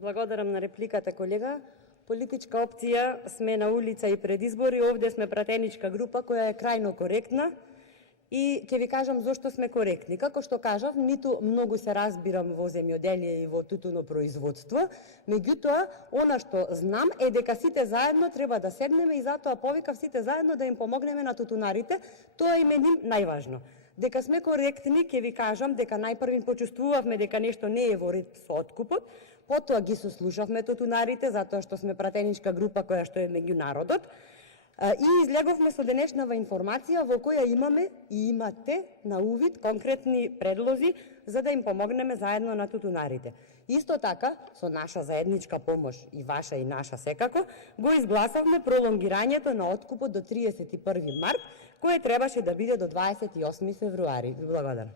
Благодарам на репликата, колега. Политичка опција сме на улица и пред избори, овде сме пратеничка група која е крајно коректна и ќе ви кажам зошто сме коректни. Како што кажав, ниту многу се разбирам во земјоделие и во тутунопроизводство, меѓутоа, она што знам е дека сите заедно треба да седнеме и затоа повикав сите заедно да им помогнеме на тутунарите, тоа им е најважно. Дека сме коректни, ќе ви кажам дека најпрвин почувствувавме дека нешто не е во ред со откупот, потоа ги сослушавме тутунарите затоа што сме пратеничка група која што е меѓу народот и излеговме со денешнава информација во која имаме и имате на увид конкретни предлози за да им помогнеме заедно на тутунарите. Исто така, со наша заедничка помош и ваша и наша секако, го изгласавме пролонгирањето на откупот до 31 март, кое требаше да биде до 28 февруари. Благодарам.